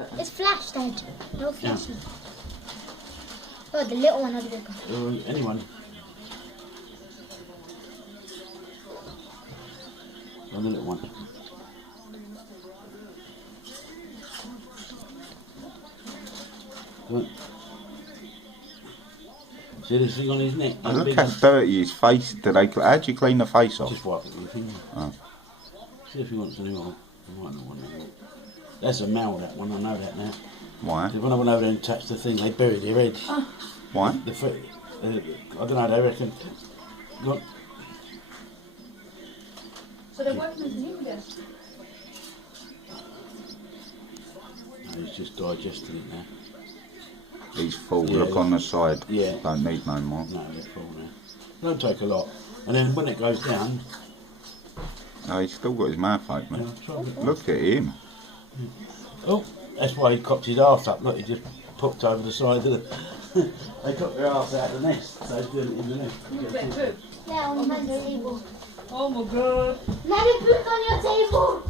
It's flash, Dad. No flashing. Oh, the little one or the big one? Anyone. Oh, the little one. Good. See this thing on his neck? Oh, look how dirty his face. How do you clean the face off? Just wipe it with your finger. Oh. See if he wants any more. He might not want any more. That's a male, that one. I know that now. Why? When I went over there and touched the thing, they buried their heads. Oh. Why? The foot. I don't know. They reckon. Got, So they're working as new again? no, he's just digesting it now. He's full. Yeah, Look on the side. Yeah. Don't need no more. No, they're full now. Don't take a lot. And then when it goes down. No, he's still got his mouth open. Yeah, Look at him. Oh, that's why he cocked his arse up. Look, he just popped over the side of the. They cocked their arse out of the nest, so he's doing it in the nest. Yeah, on the table. Oh my god. Let it put on your table.